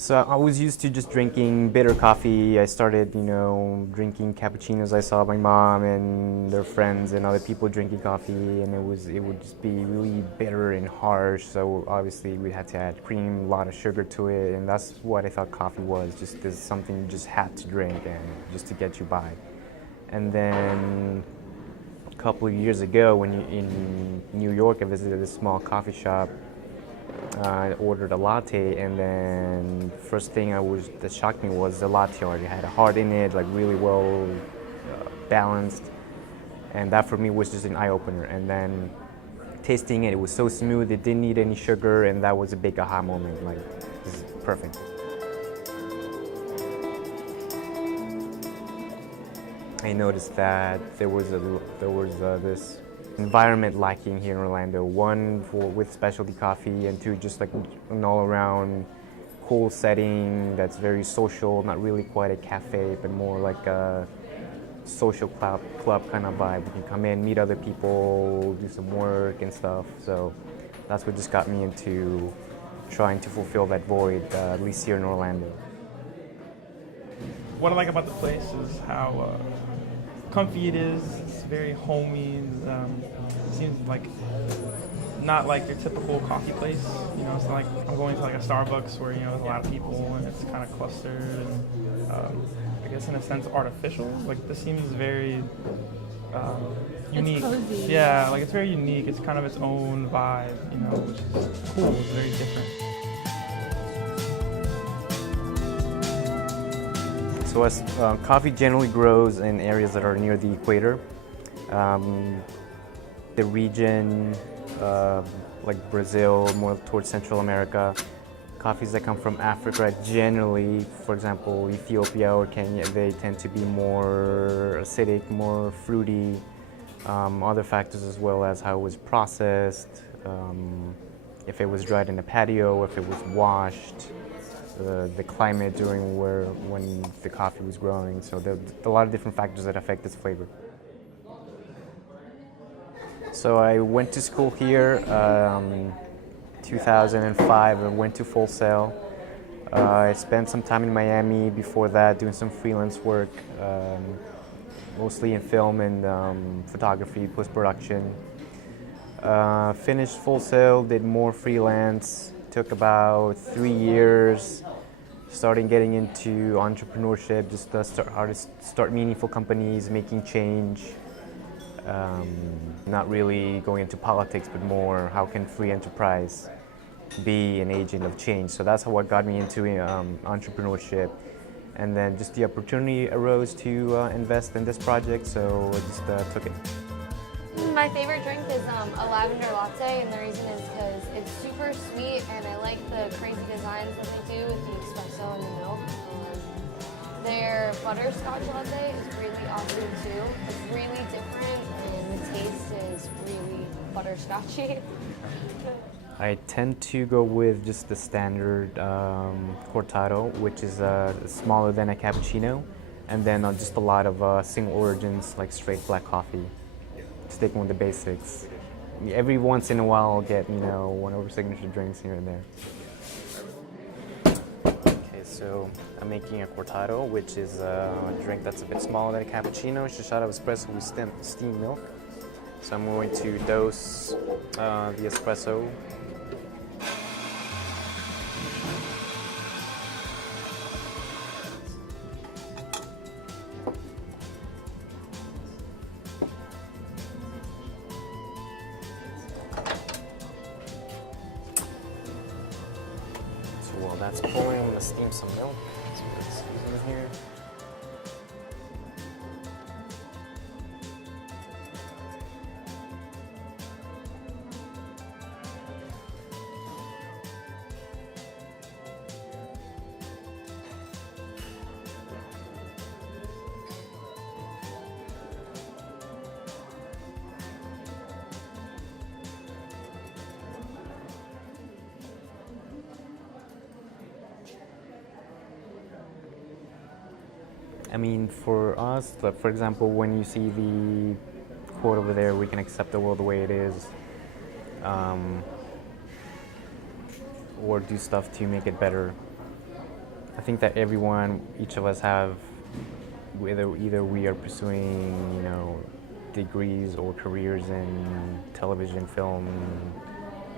So I was used to just drinking bitter coffee. I started, drinking cappuccinos. I saw my mom and their friends and other people drinking coffee, and it would just be really bitter and harsh. So obviously we had to add cream, a lot of sugar to it, and that's what I thought coffee was. Just as something you just had to drink and just to get you by. And then a couple of years ago, in New York, I visited a small coffee shop. I ordered a latte, and then first thing that shocked me was the latte already had a heart in it, like really well balanced, and that for me was just an eye opener. And then tasting it, it was so smooth, it didn't need any sugar, and that was a big aha moment. Like, this is perfect. I noticed that there was this environment lacking here in Orlando. One, with specialty coffee, and two, just like an all-around cool setting that's very social, not really quite a cafe, but more like a social club kind of vibe. You can come in, meet other people, do some work and stuff. So that's what just got me into trying to fulfill that void, at least here in Orlando. What I like about the place is how comfy it is. It's very homey. It seems like not like your typical coffee place. It's not like I'm going to like a Starbucks where there's a lot of people and it's kind of clustered and I guess in a sense artificial. Like this seems very unique. It's cozy. Yeah, like it's very unique. It's kind of its own vibe, which is cool. It's very different. So as coffee generally grows in areas that are near the equator, the region like Brazil, more towards Central America, coffees that come from Africa generally, for example, Ethiopia or Kenya, they tend to be more acidic, more fruity. Other factors as well as how it was processed, if it was dried in a patio, if it was washed. The climate during when the coffee was growing. So there are a lot of different factors that affect its flavor. So I went to school here 2005. I went to Full Sail. I spent some time in Miami before that doing some freelance work, mostly in film and photography, post-production. Finished Full Sail, did more freelance. Took about 3 years, starting getting into entrepreneurship, just how to start meaningful companies, making change. Not really going into politics, but more how can free enterprise be an agent of change. So that's what got me into entrepreneurship. And then just the opportunity arose to invest in this project, so I just took it. My favorite drink is a lavender latte, and the reason is because it's super sweet, and I like the crazy designs that they do with the espresso and the milk. Their butterscotch latte is really awesome too. It's really different, and the taste is really butterscotchy. I tend to go with just the standard cortado, which is smaller than a cappuccino, and then just a lot of single origins, like straight black coffee. Sticking with the basics. Every once in a while I'll get, one of our signature drinks here and there. Okay, so I'm making a cortado, which is a drink that's a bit smaller than a cappuccino. It's a shot of espresso with steamed milk. So I'm going to dose the espresso. While that's pulling, I'm gonna steam some milk. So let's use it here. I mean, for us, like, for example, when you see the quote over there, we can accept the world the way it is, or do stuff to make it better. I think that everyone, each of us have, whether either we are pursuing, degrees or careers in television, film,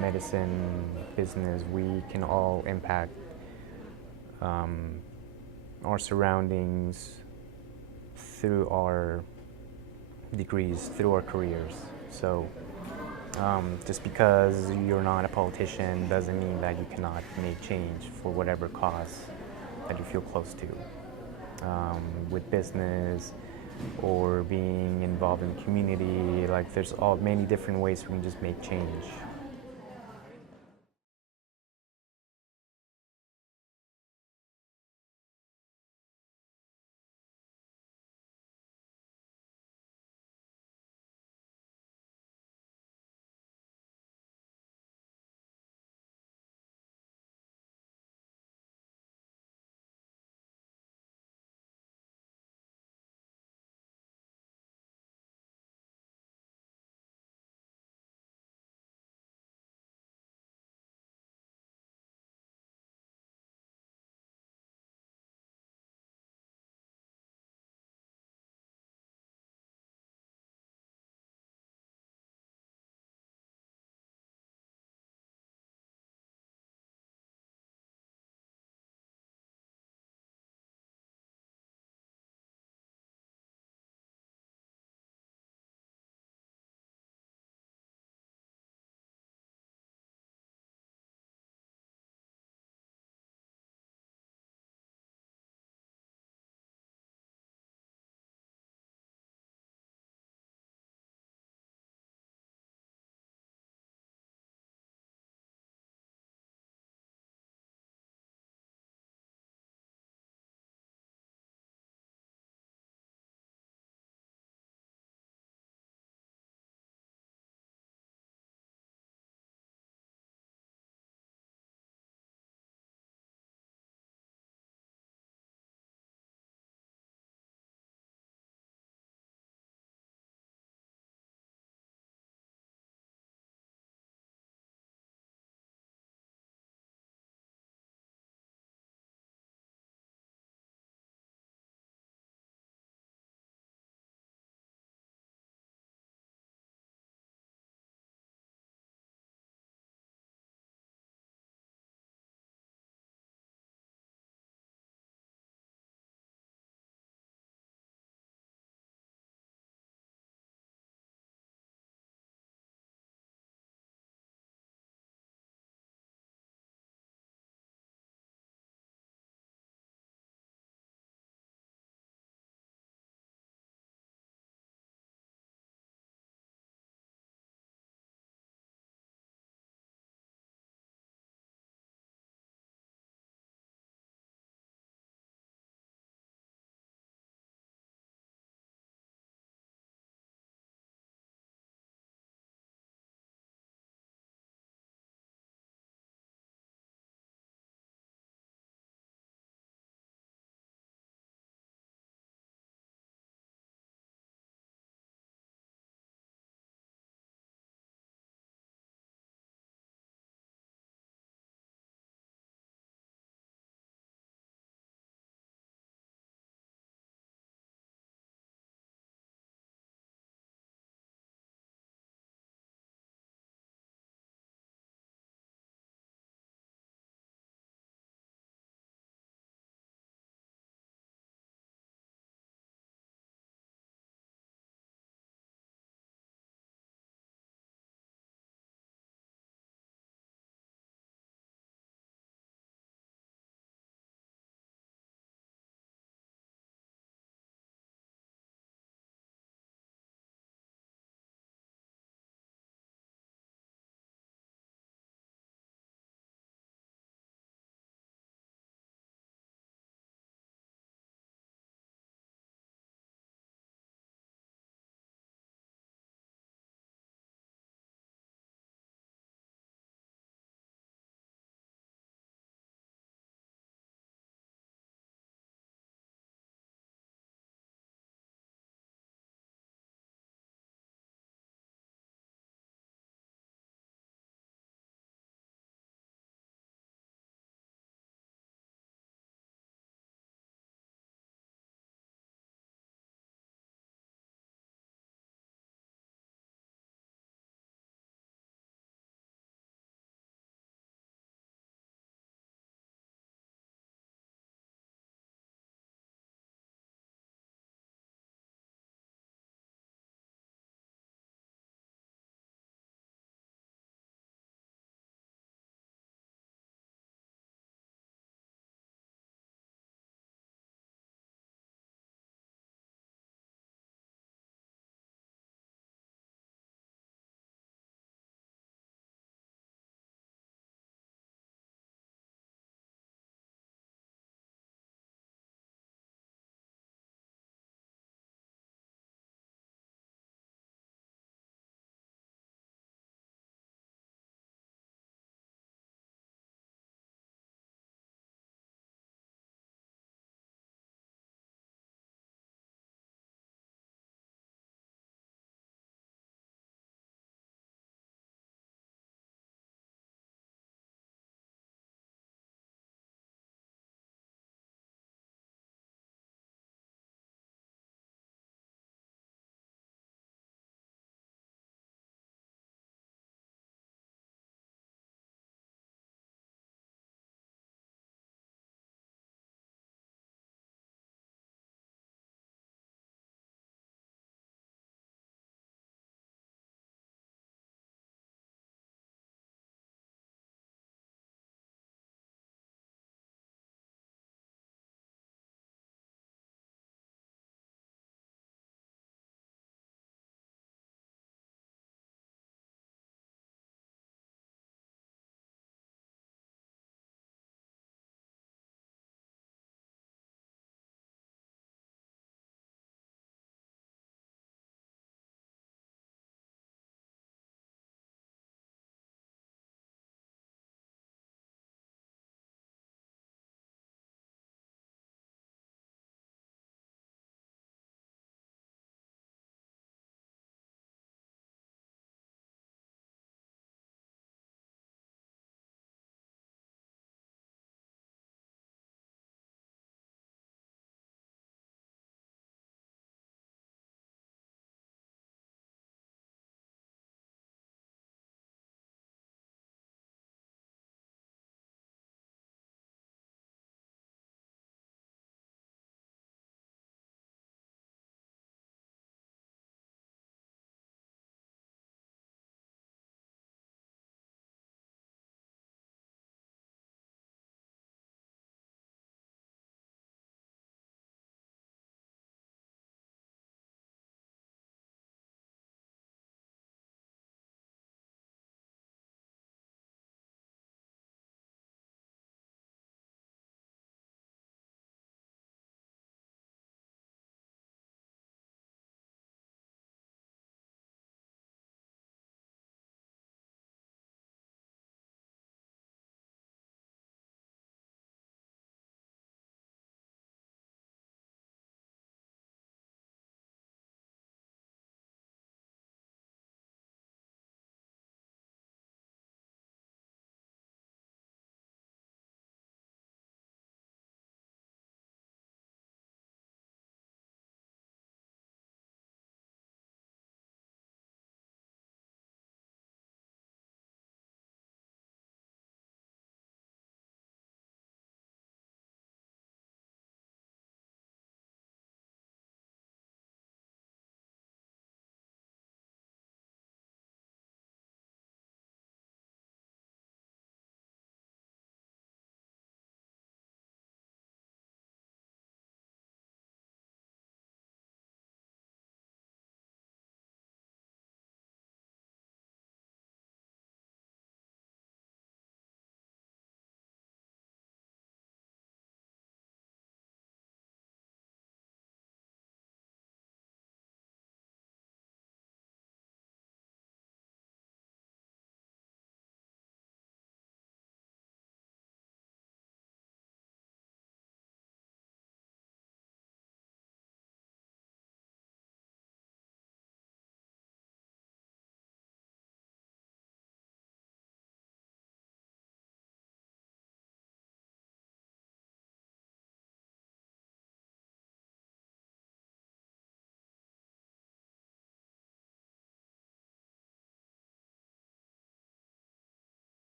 medicine, business, we can all impact our surroundings through our degrees, through our careers. So just because you're not a politician doesn't mean that you cannot make change for whatever cause that you feel close to. With business or being involved in the community, like there's many different ways we can just make change.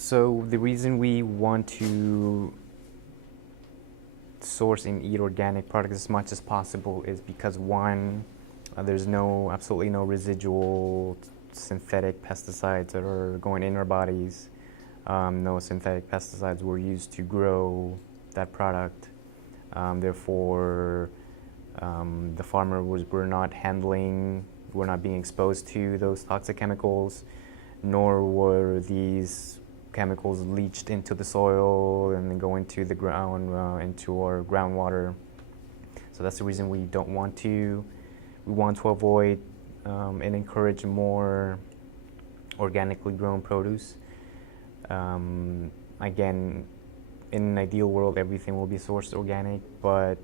So the reason we want to source and eat organic products as much as possible is because one, there's absolutely no residual synthetic pesticides that are going in our bodies. No synthetic pesticides were used to grow that product. Therefore, the farmer were not being exposed to those toxic chemicals, nor were these chemicals leached into the soil and then go into the ground, into our groundwater. So that's the reason we want to avoid and encourage more organically grown produce. Again, in an ideal world, everything will be sourced organic, but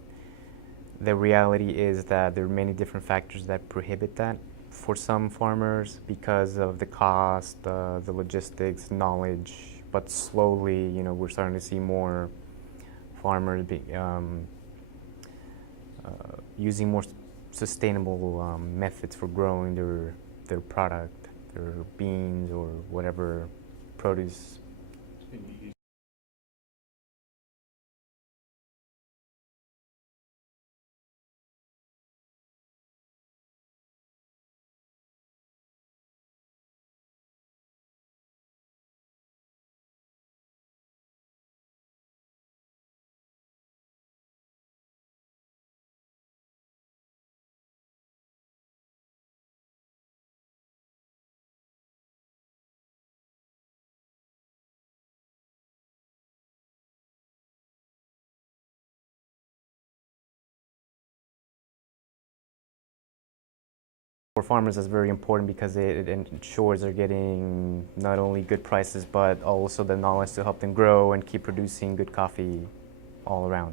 the reality is that there are many different factors that prohibit that for some farmers because of the cost, the logistics, knowledge. But slowly, we're starting to see more farmers using more sustainable methods for growing their product, their beans or whatever produce. For farmers, that's very important because it ensures they're getting not only good prices, but also the knowledge to help them grow and keep producing good coffee all around.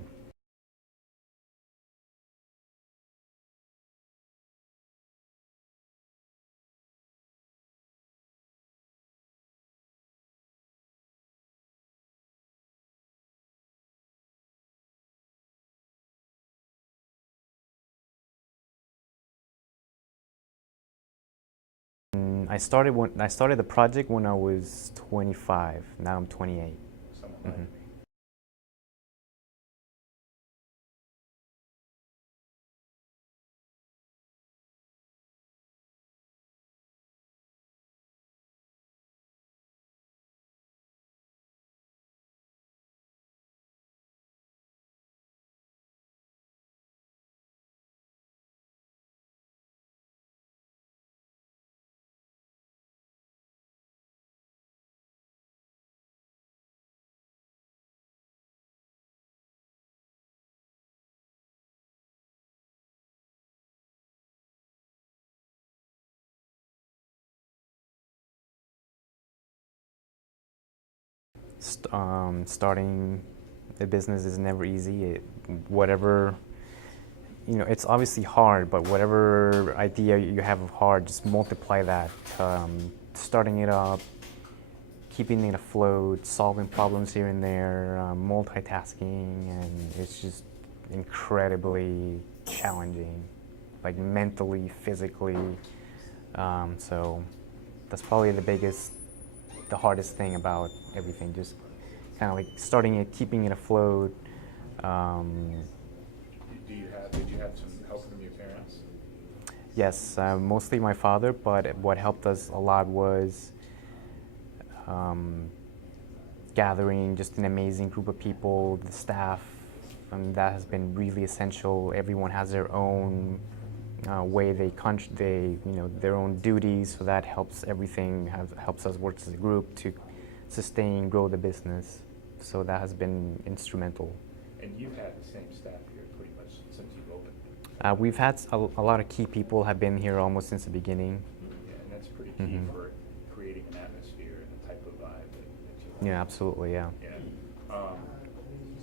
I started the project when I was 25. Now I'm 28. Mm-hmm. Starting a business is never easy. It's obviously hard, but whatever idea you have of hard, just multiply that. Starting it up, keeping it afloat, solving problems here and there, multitasking, and it's just incredibly challenging, like mentally, physically. So that's probably the hardest thing about everything, just kind of like starting it, keeping it afloat. Did you have some help from your parents? Yes, mostly my father, but what helped us a lot was gathering just an amazing group of people, the staff, and that has been really essential. Everyone has their own way their own duties, so that helps helps us work as a group to sustain, grow the business. So that has been instrumental. And you've had the same staff here pretty much since you've opened. We've had a lot of key people have been here almost since the beginning. Yeah, and that's pretty key for creating an atmosphere and the type of vibe that you want. Yeah, absolutely, yeah. Yeah.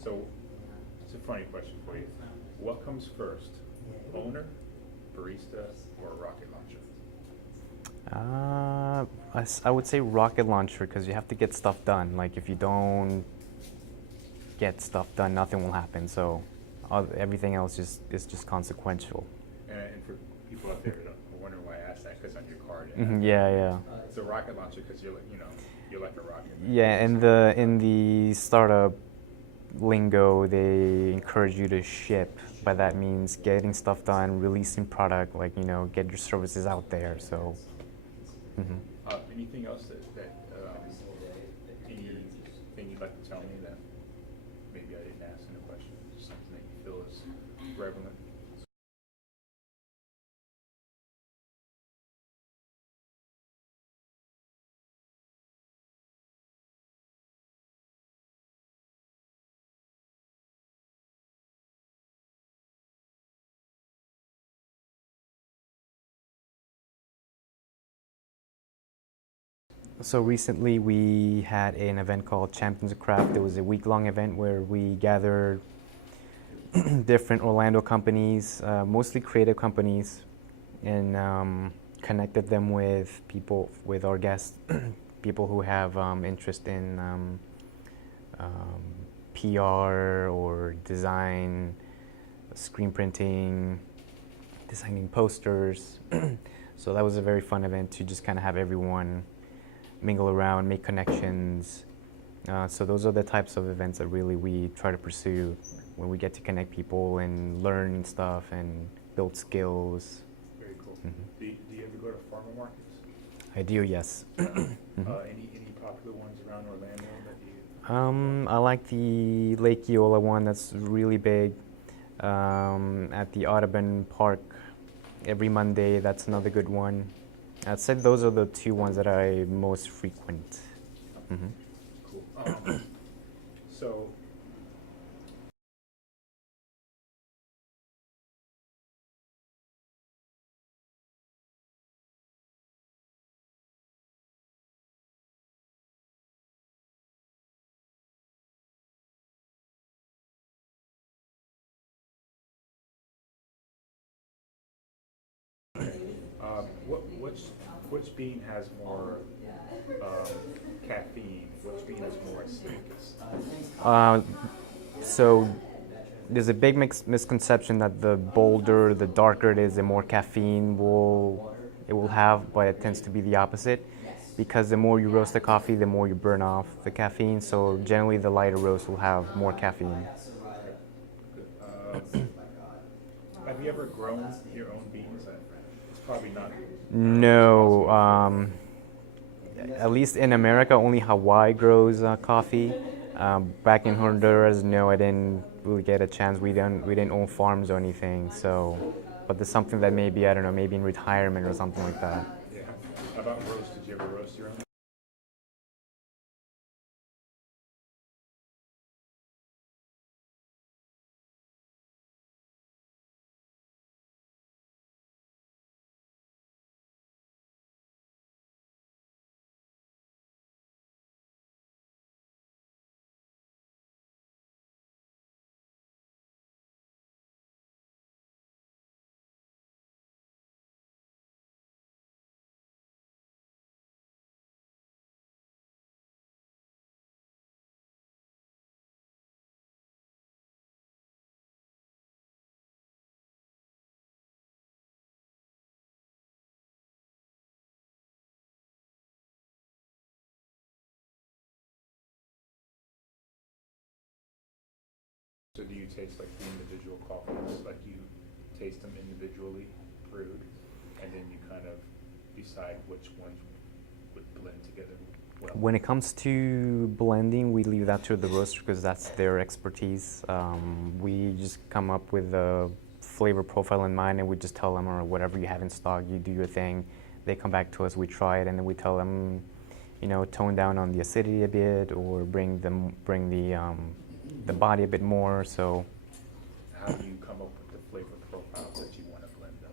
So it's a funny question for you. What comes first, owner, barista, or rocket launcher? I would say rocket launcher because you have to get stuff done. Like if you don't get stuff done, nothing will happen. So everything else is just consequential. And for people out there that are wondering why I asked that because on your card. Yeah, yeah. It's a rocket launcher because you're like a rocket. Yeah, in the startup lingo, they encourage you to ship. By that means getting stuff done, releasing product, like get your services out there. So. Anything else anything you'd like to tell me that maybe I didn't ask in a question? Something that you feel is relevant? So recently we had an event called Champions of Craft. It was a week-long event where we gathered different Orlando companies, mostly creative companies, and connected them with people, with our guests, people who have interest in PR or design, screen printing, designing posters. So that was a very fun event to just kind of have everyone mingle around, make connections. So those are the types of events that really we try to pursue when we get to connect people and learn stuff and build skills. Very cool. Do you ever go to farmer markets? I do, yes. Any popular ones around Orlando that you? I like the Lake Eola one. That's really big. At the Audubon Park every Monday. That's another good one. I'd say those are the two ones that I most frequent. Cool. So. Which bean has more caffeine? Which bean is more acidic? So there's a big misconception that the bolder, the darker it is, the more caffeine it will have, but it tends to be the opposite. Because the more you roast the coffee, the more you burn off the caffeine. So generally, the lighter roast will have more caffeine. Have you ever grown your own beans? It's probably not. No. At least in America, only Hawaii grows coffee. Back in Honduras, no, I didn't really get a chance. We didn't own farms or anything. So, but there's something that maybe, I don't know, maybe in retirement or something like that. Yeah. How about roast? Did you ever roast your own? So do you taste like the individual coffees, like you taste them individually brewed, and then you kind of decide which ones would blend together well? When it comes to blending, we leave that to the roaster because that's their expertise. We just come up with a flavor profile in mind, and we just tell them, or whatever you have in stock, you do your thing. They come back to us, we try it, and then we tell them, tone down on the acidity a bit, or bring the body a bit more. So how do you come up with the flavor profiles that you want to blend them?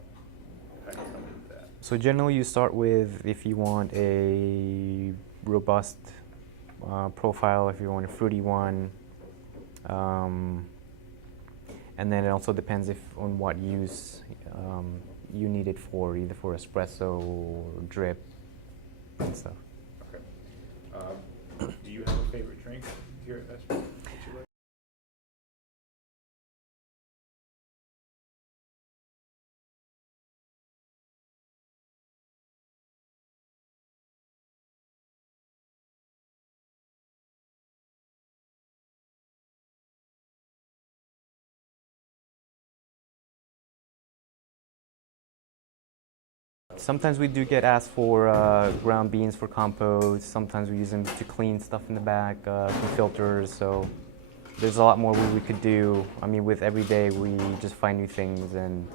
How do you come into that? So generally you start with, if you want a robust profile, if you want a fruity one, and then it also depends on what use you need it for, either for espresso or drip and stuff. Okay. Do you have a favorite drink here at Vesper? Sometimes we do get asked for ground beans for compost. Sometimes we use them to clean stuff in the back, some filters. So there's a lot more we could do. I mean, with every day we just find new things and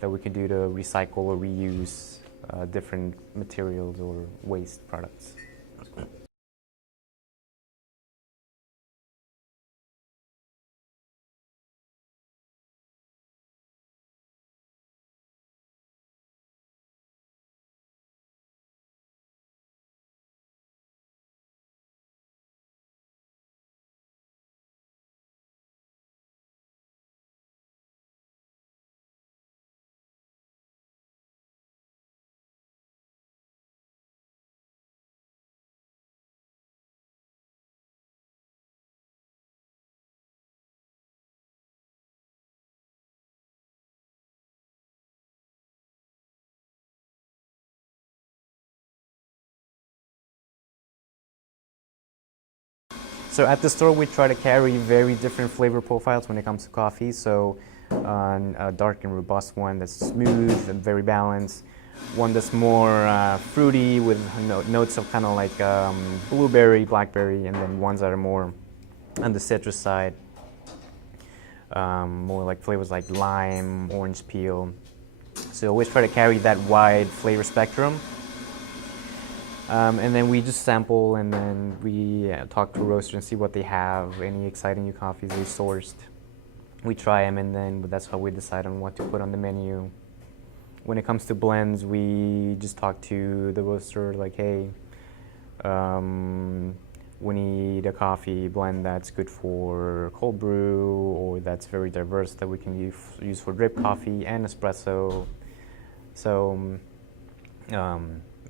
that we can do to recycle or reuse different materials or waste products. So at the store, we try to carry very different flavor profiles when it comes to coffee. So a dark and robust one that's smooth and very balanced. One that's more fruity with notes of kind of like blueberry, blackberry, and then ones that are more on the citrus side. More like flavors like lime, orange peel. So always try to carry that wide flavor spectrum. And then we just sample and then we talk to roasters and see what they have, any exciting new coffees they sourced. We try them and then that's how we decide on what to put on the menu. When it comes to blends, we just talk to the roaster like, hey, we need a coffee blend that's good for cold brew or that's very diverse that we can use for drip coffee and espresso. So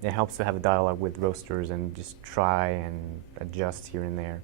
it helps to have a dialogue with roasters and just try and adjust here and there.